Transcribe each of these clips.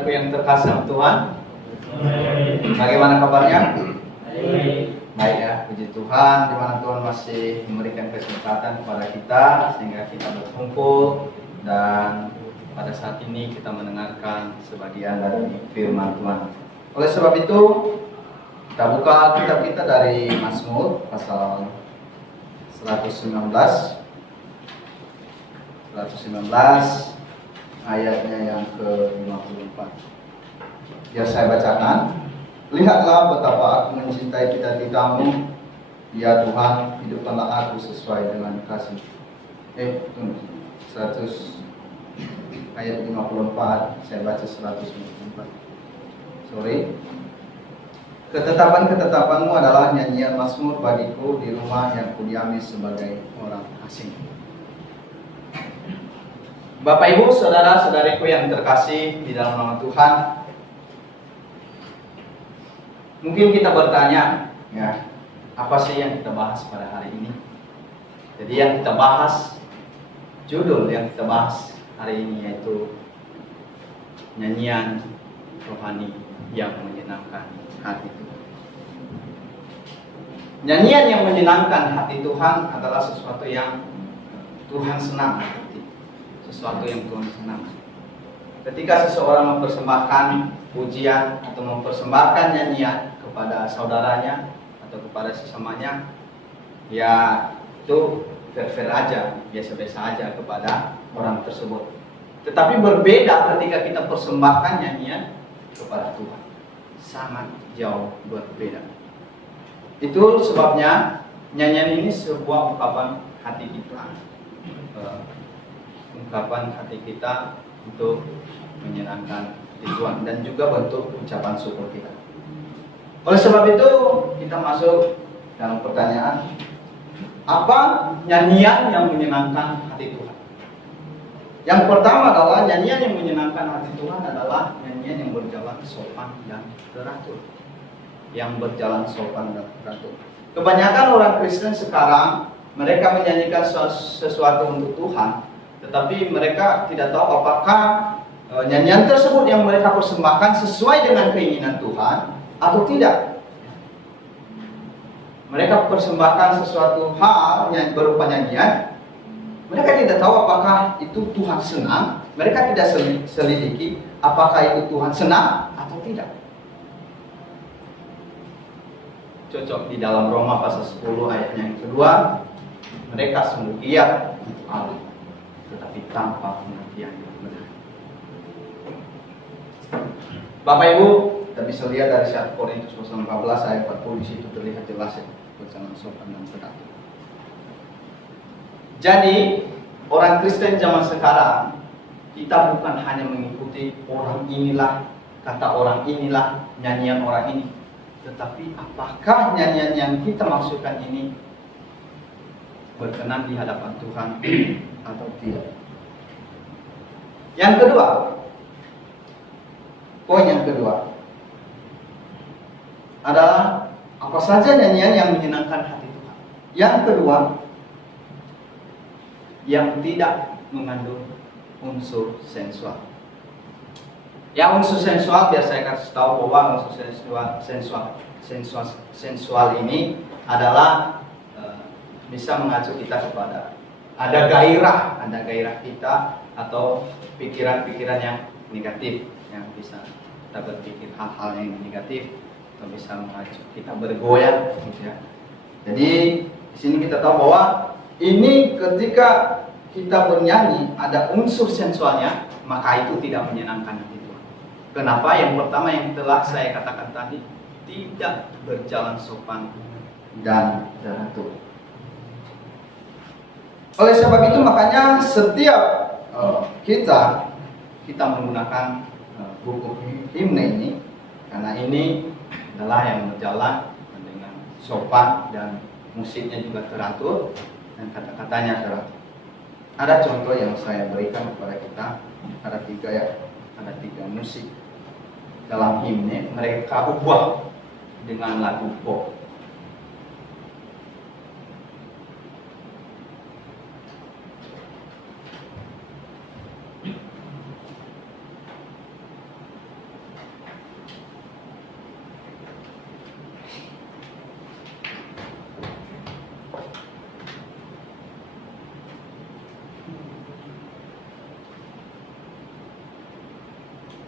saudaraku yang terkasih Tuhan. Bagaimana kabarnya? Baik ya, puji Tuhan, di mana Tuhan masih memberikan kesempatan kepada kita sehingga kita berkumpul dan pada saat ini kita mendengarkan sebagian dari firman Tuhan. Oleh sebab itu, kita buka kitab kita dari Mazmur pasal 119 ayatnya yang ke-54. Biar saya bacakan. Lihatlah betapa aku mencintai cita-citamu, ya Tuhan, hidupkanlah aku sesuai dengan kasih. 100 ayat 54, saya baca 154. Sorry. Ketetapan-ketetapanmu adalah nyanyian mazmur bagiku di rumah yang kudiami sebagai orang asing. Bapak Ibu, saudara-saudariku yang terkasih di dalam nama Tuhan, mungkin kita bertanya, ya, apa sih yang kita bahas pada hari ini? Jadi yang kita bahas, judul yang kita bahas hari ini yaitu nyanyian rohani yang menyenangkan hati Tuhan. Nyanyian yang menyenangkan hati Tuhan adalah sesuatu yang Tuhan senang, sesuatu yang Tuhan senang. Ketika seseorang mempersembahkan pujian atau mempersembahkan nyanyian kepada saudaranya atau kepada sesamanya, ya itu fair-fair aja, biasa-biasa aja kepada orang tersebut. Tetapi berbeda ketika kita persembahkan nyanyian kepada Tuhan, sangat jauh berbeda. Itu sebabnya nyanyian ini sebuah ungkapan hati kita, ungkapan hati kita untuk menyenangkan Tuhan dan juga bentuk ucapan syukur kita. Oleh sebab itu kita masuk dalam pertanyaan, apa nyanyian yang menyenangkan hati Tuhan? Yang pertama adalah nyanyian yang menyenangkan hati Tuhan adalah nyanyian yang berjalan sopan dan teratur. Yang berjalan sopan dan teratur. Kebanyakan orang Kristen sekarang mereka menyanyikan sesuatu untuk Tuhan, tetapi mereka tidak tahu apakah nyanyian tersebut yang mereka persembahkan sesuai dengan keinginan Tuhan atau tidak. Mereka persembahkan sesuatu hal yang berupa nyanyian, mereka tidak tahu apakah itu Tuhan senang. Mereka tidak selidiki apakah itu Tuhan senang atau tidak. Cocok di dalam Roma pasal 10 ayatnya yang kedua, mereka sungguh giat untuk Allah, tetapi tanpa pengertian yang benar. Bapak Ibu, kita bisa lihat dari 1 Korintus pasal 14 ayat 40, di situ terlihat jelas ya, berjalan sopan dan teratur. Jadi, orang Kristen zaman sekarang, kita bukan hanya mengikuti orang inilah, kata orang inilah, nyanyian orang ini, tetapi apakah nyanyian yang kita maksudkan ini berkenan di hadapan Tuhan atau tidak? Yang kedua, poin yang kedua adalah apa saja nyanyian yang menyenangkan hati Tuhan. Yang kedua, yang tidak mengandung unsur sensual. Yang unsur sensual, biar saya kasih tahu bahwa unsur sensual ini adalah bisa mengacu kita kepada ada gairah kita atau pikiran-pikiran yang negatif, yang bisa kita berpikir hal-hal yang negatif atau bisa mengacu kita bergoyang, gitu ya. Jadi di sini kita tahu bahwa ini ketika kita bernyanyi ada unsur sensualnya, maka itu tidak menyenangkan hati Tuhan. Kenapa? Yang pertama yang telah saya katakan tadi, tidak berjalan sopan dan teratur. Oleh sebab itu makanya setiap kita menggunakan buku himne ini, karena ini adalah yang berjalan dengan sopan dan musiknya juga teratur dan kata-katanya teratur. Ada contoh yang saya berikan kepada kita, ada tiga musik dalam himne, mereka ubah dengan lagu pop.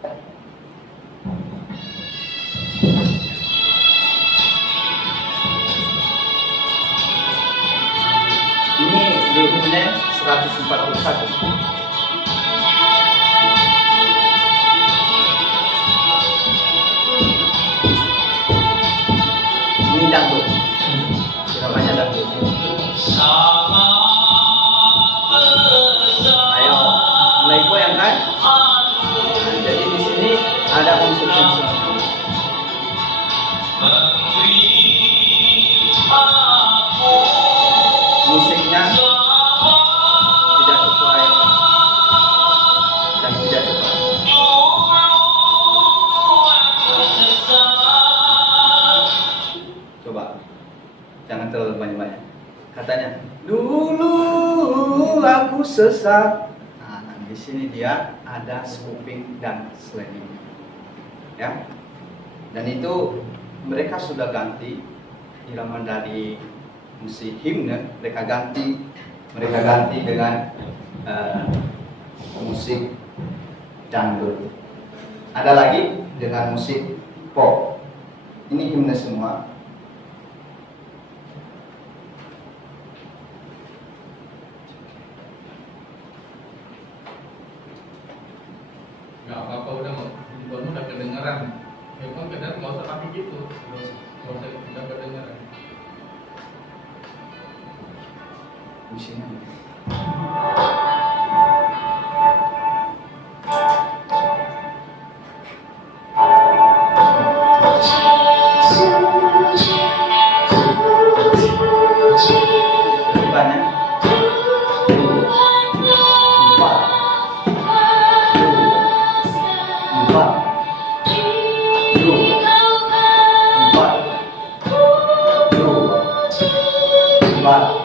Ini di himne 141. Ini dangdut, namanya dangdut. Ayo, mulai goyangkan. Jadi di sini ada unsur sensual. Musiknya tidak sesuai dan tidak cepat. Coba, jangan terlalu banyak-banyak. Katanya, dulu aku sesat. Nah, di sini dia ada scooping dan sliding, ya. Dan itu mereka sudah ganti irama dari musik himne, mereka ganti dengan musik dangdut. Ada lagi dengan musik pop. Ini himne semua. Nggak apa-apa, udah kedengeran. Memang kadang nggak usah pakai gitu, nggak usah udah kedengeran. Di sini. Banyak. 4.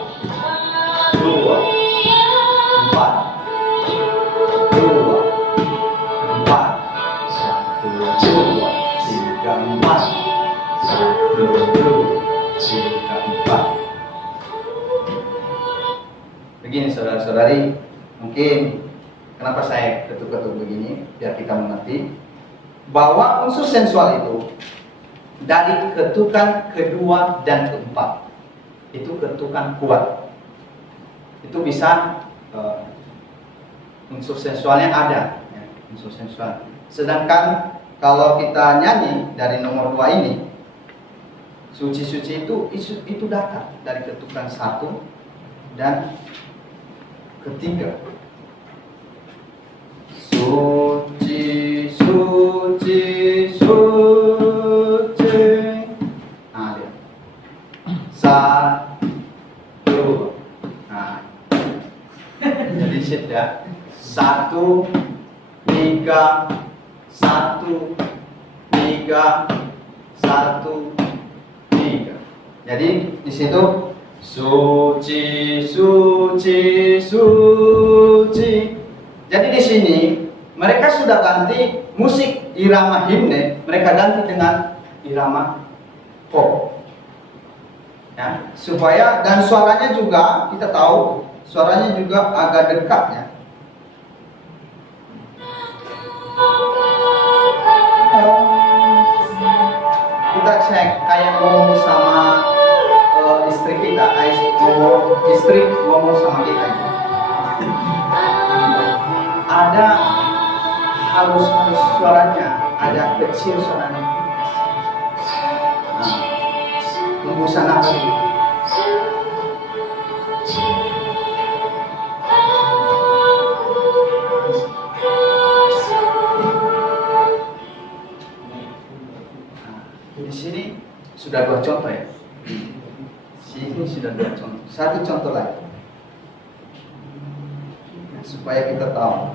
Begini saudara-saudari, mungkin kenapa saya ketuk-ketuk begini, biar kita mengerti bahwa unsur sensual itu dari ketukan kedua dan keempat itu ketukan kuat, itu bisa unsur sensualnya ada, ya, unsur sensual. Sedangkan kalau kita nyanyi dari nomor 2 ini, suci-suci itu datang dari ketukan 1 dan ketiga. Suci, suci, suci. Nah, lihat. 1. Nah. Jadi shift ya. 1, 3, 1, 3, 1, 3. Jadi di situ suci, suci, suci. Jadi di sini mereka sudah ganti musik irama himne, mereka ganti dengan irama pop. Ya, supaya dan suaranya juga kita tahu suaranya juga agak dekat ya. Kita cek kayak ngomong sama istri kita, istri ngomong sama kita. Ada halus suaranya, ada kecil suaranya. Nah, hembusan apa itu? Di sini sudah 2 contoh ya. Sini sudah 2 contoh. 1 contoh lagi. Nah, supaya kita tahu.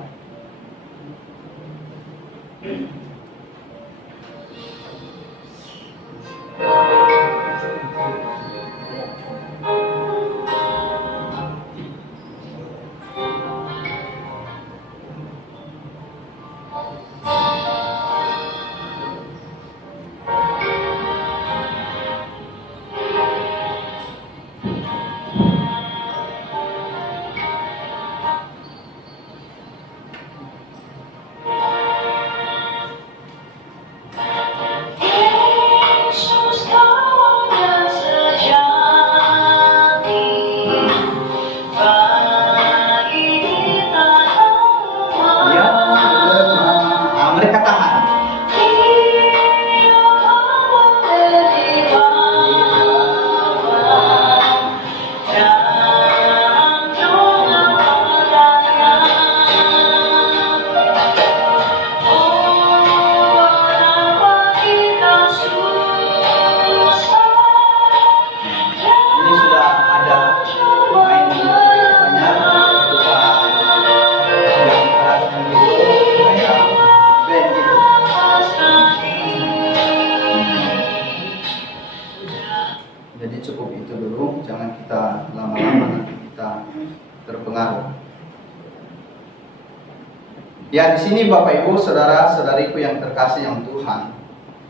Ya, di sini Bapak Ibu, saudara-saudariku yang terkasih yang Tuhan,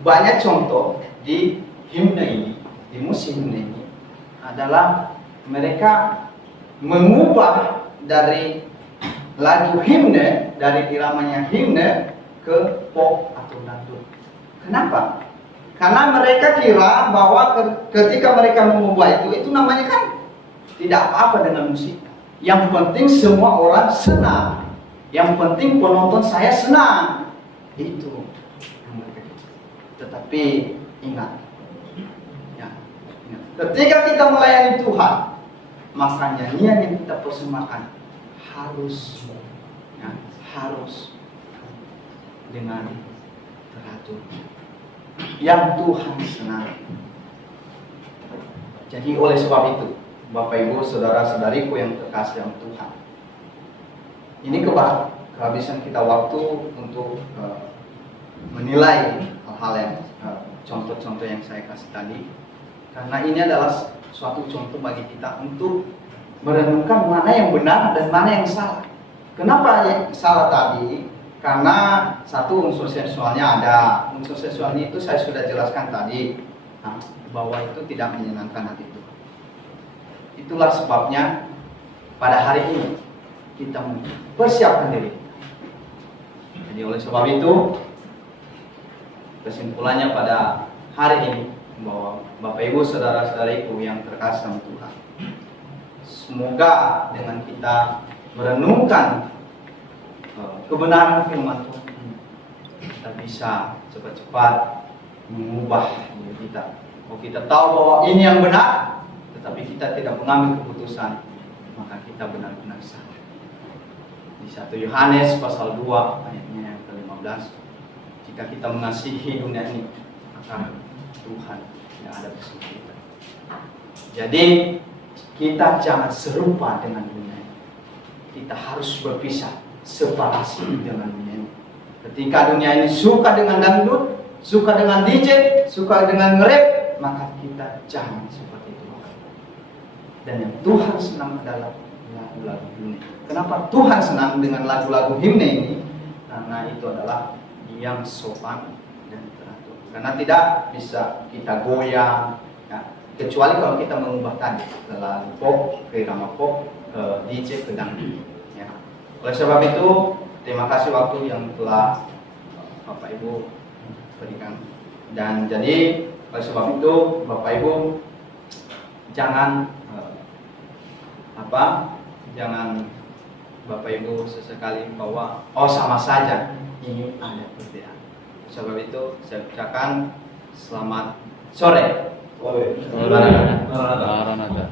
banyak contoh di himne ini, di musim himne ini adalah mereka mengubah dari lagu himne, dari iramanya himne ke pop atau dangdut. Kenapa? Karena mereka kira bahwa ketika mereka mengubah itu namanya kan tidak apa-apa dengan musik. Yang penting semua orang senang. Yang penting penonton saya senang. Itu yang mereka kira. Tetapi ingat, ya, ketika kita melayani Tuhan, maka nyanyian yang kita persembahkan harus dengan teratur, yang Tuhan senang. Jadi oleh sebab itu, Bapak Ibu, saudara-saudariku yang terkasih yang Tuhan, ini kehabisan kita waktu untuk menilai hal-hal yang contoh-contoh yang saya kasih tadi, karena ini adalah suatu contoh bagi kita untuk merenungkan mana yang benar dan mana yang salah. Kenapa yang salah tadi? Karena satu, unsur seksualnya ada. Unsur seksualnya itu saya sudah jelaskan tadi, bahwa itu tidak menyenangkan hati Tuhan. Itulah sebabnya pada hari ini kita mempersiapkan diri. Jadi oleh sebab itu, kesimpulannya pada hari ini, bahwa Bapak Ibu saudara-saudariku yang terkasih dalam Tuhan, semoga dengan kita merenungkan kebenaran firman Tuhan, kita bisa cepat-cepat mengubah diri kita. Kalau kita tahu bahwa ini yang benar, tetapi kita tidak mengambil keputusan, maka kita benar-benar salah. Di 1 Yohanes pasal 2 ayatnya yang ke-15, jika kita mengasihi dunia ini, maka Tuhan yang ada bersama kita. Jadi kita jangan serupa dengan dunia ini. Kita harus berpisah, separasi dengan dunia ini. Ketika dunia ini suka dengan dangdut, suka dengan DJ, suka dengan nge-rap, maka kita jangan seperti itu. Dan yang Tuhan senang adalah lagu-lagu himne. Kenapa Tuhan senang dengan lagu-lagu himne ini? Karena itu adalah yang sopan dan teratur. Karena tidak bisa kita goyang, ya, kecuali kalau kita mengubah tadi ke lagu pop, ke irama pop, ke DJ, ke dangdut. Ya. Oleh sebab itu, terima kasih waktu yang telah Bapak Ibu berikan. Dan jadi oleh sebab itu, Bapak Ibu jangan jangan Bapak Ibu sesekali bahwa sama saja, ini ada perbedaan. Sebab itu saya ucapkan selamat sore. Maranatha.